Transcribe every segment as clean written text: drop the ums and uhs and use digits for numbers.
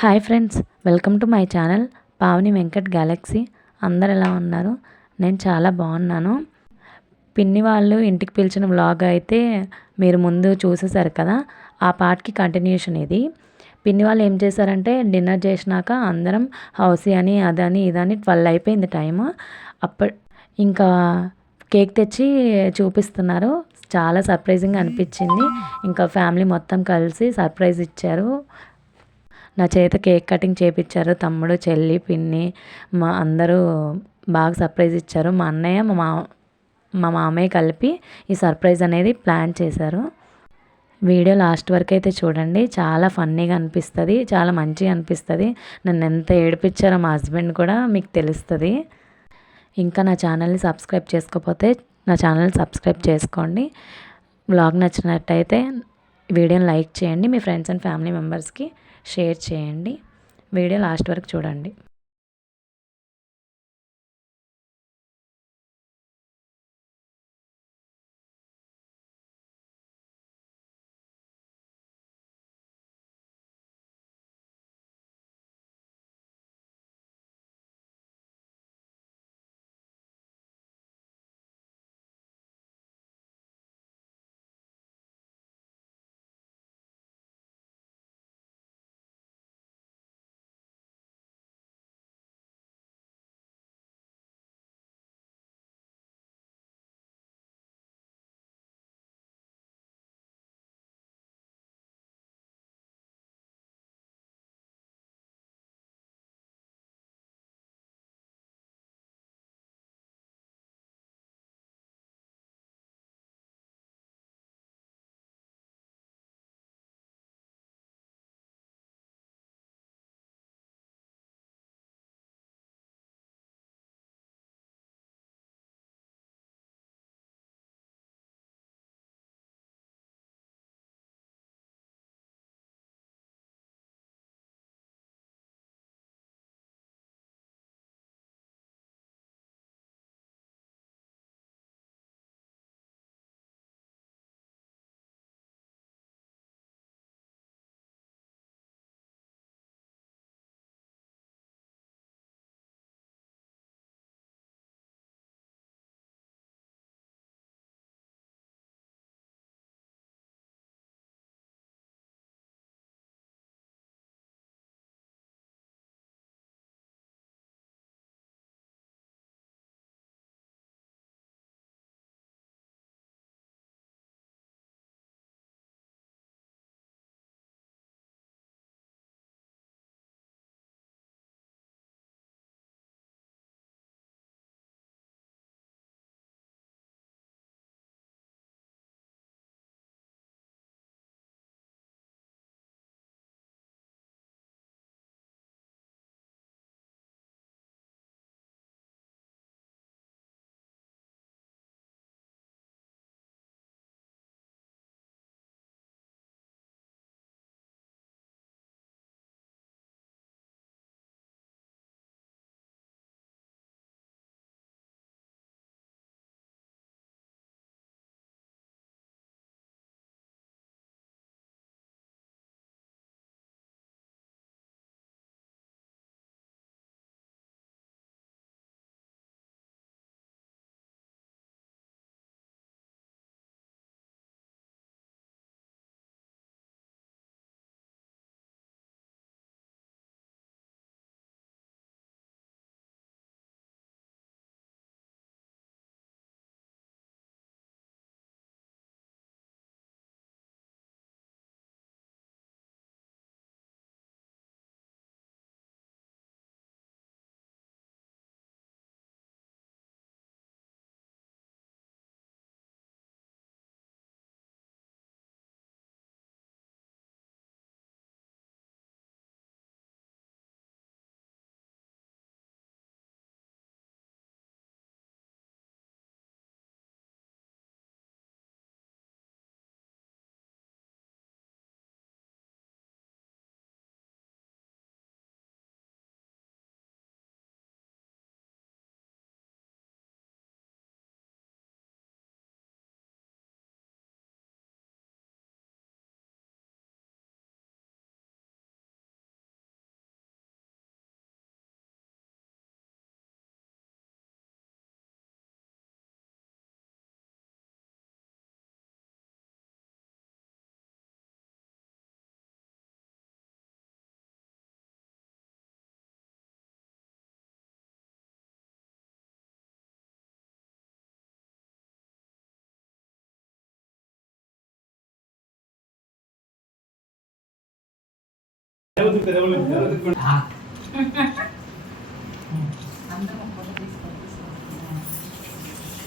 Hi friends, welcome to my channel Pavani Venkat Galaxy. అందరు ఎలా ఉన్నారు? నేను చాలా బాగున్నాను. పిన్ని వాళ్ళు ఇంటికి పిలిచిన వ్లాగ్ అయితే మీరు ముందు చూసేసారు కదా, ఆ పార్ట్కి కంటిన్యూషన్ ఇది. పిన్ని వాళ్ళు ఏం చేశారంటే డిన్నర్ చేసినాక అందరం హౌసీ అని అదని ఇదని 12 అయిపోయింది టైము. అప్పటి ఇంకా కేక్ తెచ్చి చూపిస్తున్నారు. చాలా సర్ప్రైజింగ్ అనిపించింది. ఇంకా ఫ్యామిలీ మొత్తం కలిసి సర్ప్రైజ్ ఇచ్చారు. నా చేత కేక్ కటింగ్ చేపించారు. తమ్ముడు, చెల్లి, పిన్ని మా అందరూ బాగా సర్ప్రైజ్ ఇచ్చారు. మా అన్నయ్య, మా మామయ్య కలిపి ఈ సర్ప్రైజ్ అనేది ప్లాన్ చేశారు. వీడియో లాస్ట్ వరకు అయితే చూడండి. చాలా ఫన్నీగా అనిపిస్తుంది, చాలా మంచిగా అనిపిస్తుంది. నన్ను ఎంత ఏడిపించారో మా హస్బెండ్ కూడా మీకు తెలుస్తుంది. ఇంకా నా ఛానల్ని సబ్స్క్రైబ్ చేసుకోకపోతే నా ఛానల్ని సబ్స్క్రైబ్ చేసుకోండి. వ్లాగ్ నచ్చినట్టయితే వీడియోని లైక్ చేయండి. మీ ఫ్రెండ్స్ అండ్ ఫ్యామిలీ మెంబర్స్కి షేర్ చేయండి. వీడియో లాస్ట్ వరకు చూడండి.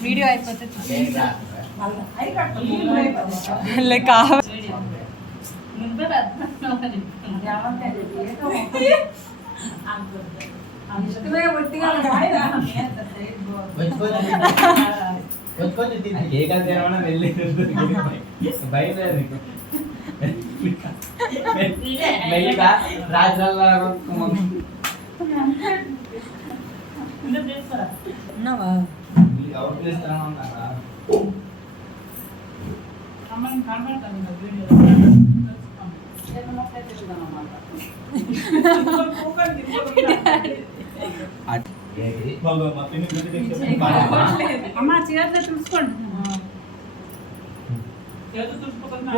వీడియో అయిపోతే అమ్మా చీరలో చూసుకోండి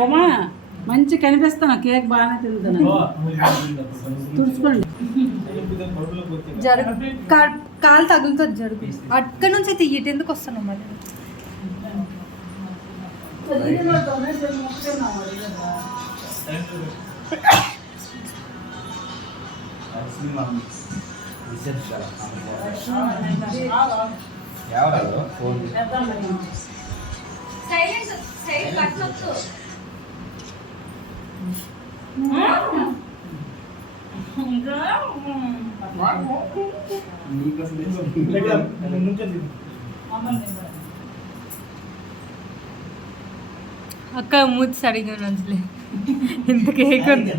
అమ్మా మంచి కనిపిస్తాను కేక్ బాగానే తింటాను తుడుచుకోండి జరుగు కాలు తగులుతుంది జరుగు అక్కడి నుంచి తీయటి ఎందుకు వస్తున్నావు మరి అక్క మూతి సరిగా నంచలే ఇంత కేక్ ఉంది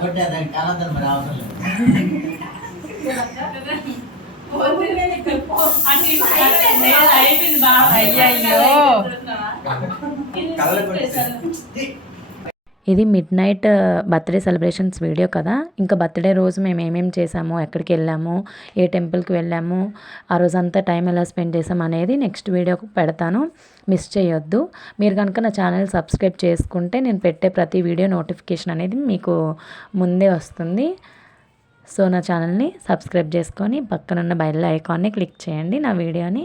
కొట్టేదానికి కాలదని మరి అవసరం ఇది mid night birthday celebrations video కదా. ఇంకా బర్త్డే రోజు మేము ఏమేమి చేసాము, ఎక్కడికి వెళ్ళాము, ఏ టెంపుల్కి వెళ్ళాము, ఆ రోజంతా టైం ఎలా స్పెండ్ చేసాము అనేది నెక్స్ట్ వీడియో పెడతాను, మిస్ చేయొద్దు. మీరు కనుక నా ఛానల్ సబ్స్క్రైబ్ చేసుకుంటే నేను పెట్టే ప్రతి వీడియో నోటిఫికేషన్ అనేది మీకు ముందే వస్తుంది. సో నా ఛానల్ని సబ్స్క్రైబ్ చేసుకొని పక్కనున్న బెల్ ఐకాన్ని క్లిక్ చేయండి, నా వీడియోని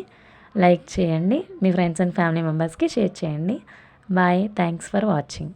లైక్ చేయండి, మీ ఫ్రెండ్స్ అండ్ ఫ్యామిలీ మెంబర్స్కి షేర్ చేయండి. Bye, thanks for watching.